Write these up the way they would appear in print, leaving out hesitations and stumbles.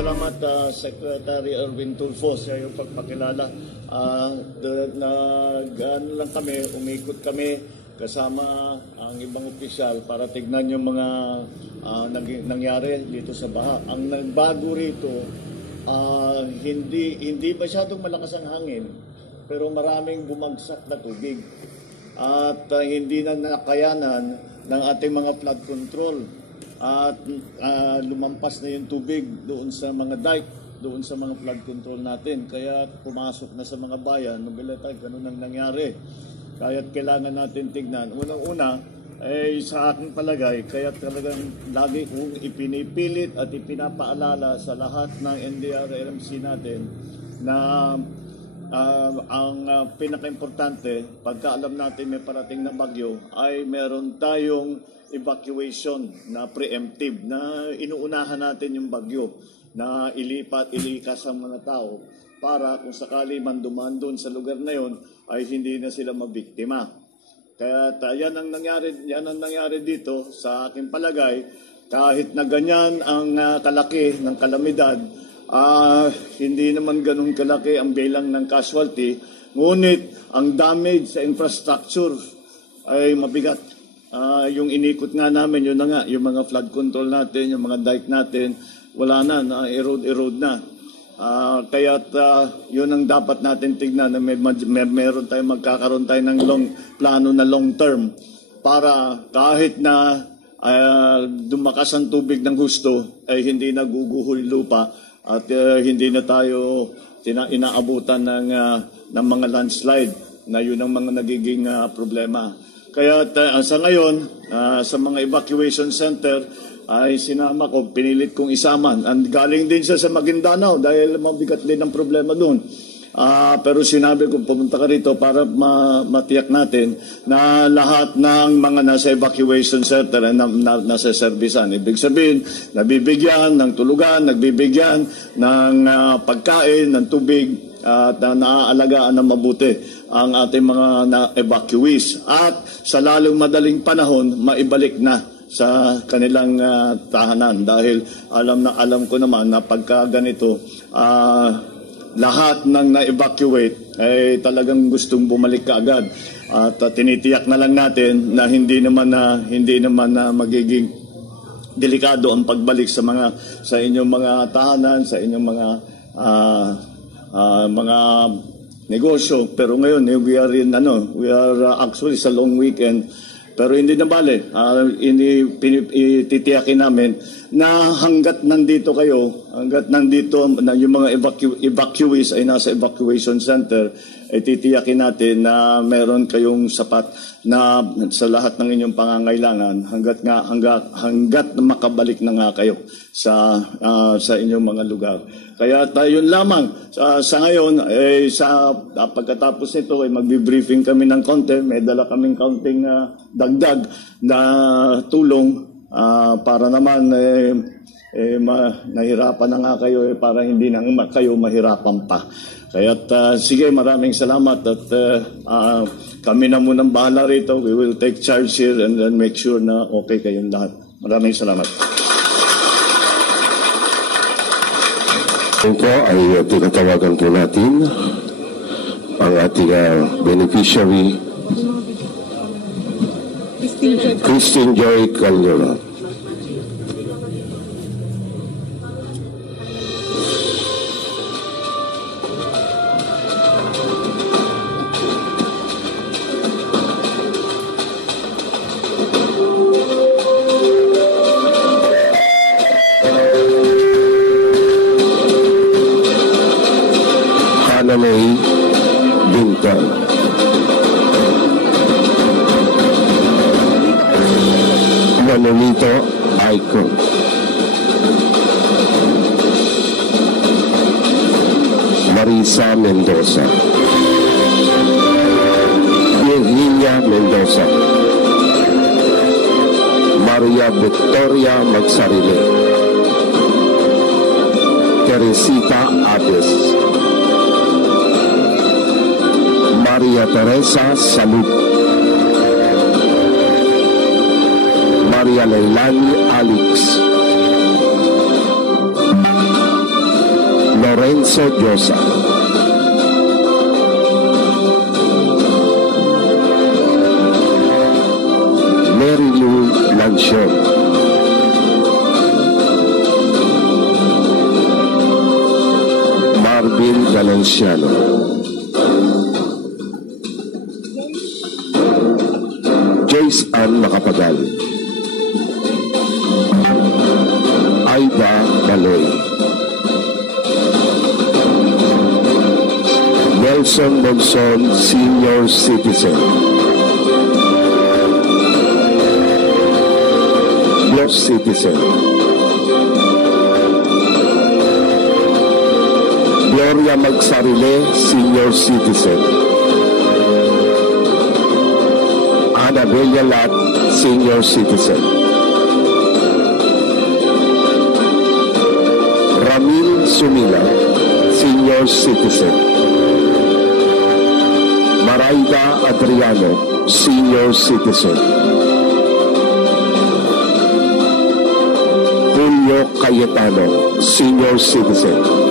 salamat Secretary Erwin Tulfo sa iyong pagpakilala. Ano lang kami, umikot kami kasama ang ibang opisyal para tignan yung mga nangyari dito sa baha. Ang nagbago rito, hindi masyadong malakas ang hangin, pero maraming bumagsak na tubig. At hindi na nakayanan ng ating mga flood control. At lumampas na yung tubig doon sa mga dike, doon sa mga flood control natin. Kaya pumasok na sa mga bayan, ganun ang nangyari. Kaya kailangan natin tignan. Unang-una, sa aking palagay, kaya talagang lagi kong ipinipilit at ipinapaalala sa lahat ng NDRRMC natin na ang pinaka-importante, pagka alam natin may parating na bagyo, ay meron tayong evacuation na preemptive, na inuunahan natin yung bagyo, na ilikas ang mga tao para kung sakali man dumaan doon sa lugar na yon ay hindi na sila mabiktima. Kaya yan ang nangyari dito sa aking palagay. Kahit na ganyan ang kalaki ng kalamidad, hindi naman ganun kalaki ang bilang ng casualty, ngunit ang damage sa infrastructure ay mabigat. Yung inikot nga namin, yun na nga, yung mga flood control natin, yung mga dike natin, wala na, erode na. Kaya't yun ang dapat natin tignan, na magkakaroon tayo ng plano na long term para kahit na dumakas ang tubig ng husto, ay hindi naguguhol lupa at hindi na tayo inaabutan ng mga landslide na yun ang mga nagiging problema. Kaya sa ngayon, sa mga evacuation center, ay sinama ko, pinilit kong isaman. And galing din siya sa Maguindanao dahil mabigat din ang problema doon. Pero sinabi ko, pumunta ka rito para matiyak natin na lahat ng mga nasa evacuation center ay nasa servisan. Ibig sabihin, nabibigyan ng tulugan, nagbibigyan ng pagkain, ng tubig, at naaalagaan ng mabuti ang ating mga evacuees. At sa lalong madaling panahon, maibalik na sa kanilang tahanan. Dahil alam ko naman na pagka ganito, lahat ng na-evacuate ay talagang gustong bumalik kaagad. At tinitiyak na lang natin na hindi naman magiging delikado ang pagbalik sa inyong mga tahanan, sa inyong mga negosyo. Pero ngayon we are actually sa long weekend, pero hindi na bale. Titiyakin namin na hanggat nandito na yung mga evacuees ay nasa evacuation center, ay titiyakin natin na meron kayong sapat na sa lahat ng inyong pangangailangan hanggat makabalik na nga kayo sa inyong mga lugar. Kaya yun lamang. Sa ngayon, pagkatapos nito, ay magbi-briefing kami ng konti. May dala kaming kaunting dagdag na tulong para naman nahirapan na nga kayo para hindi na kayo mahirapan pa. Kaya sige, maraming salamat at kami na munang bahala rito. We will take charge here and then make sure na okay kayong lahat. Maraming salamat. Ito ay tinatawagan po natin ang ating beneficiary, Christine Joy Calderon. Manolito Aiko, Marisa Mendoza, Virginia Mendoza, Maria Victoria Magsarile, Teresita Abes, Maria Teresa Salud, Maria Leilani Alex, Enzo Diosa, Mary Lou Lancion, Marvin Valenciano, Jace Ann Macapagal, Aida Baloy, Nelson Monson, Senior Citizen, Los Citizen, Gloria Magsarile, Senior Citizen, Annabella Lat, Senior Citizen, Ramil Sumila, Senior Citizen, Maraida Adriano, Senior Citizen, Julio Cayetano, Senior Citizen,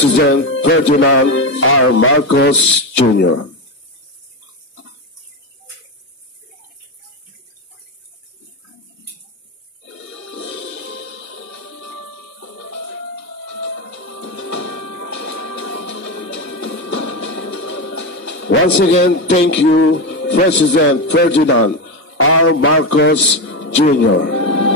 President Ferdinand R. Marcos Jr. Once again, thank you, President Ferdinand R. Marcos Jr.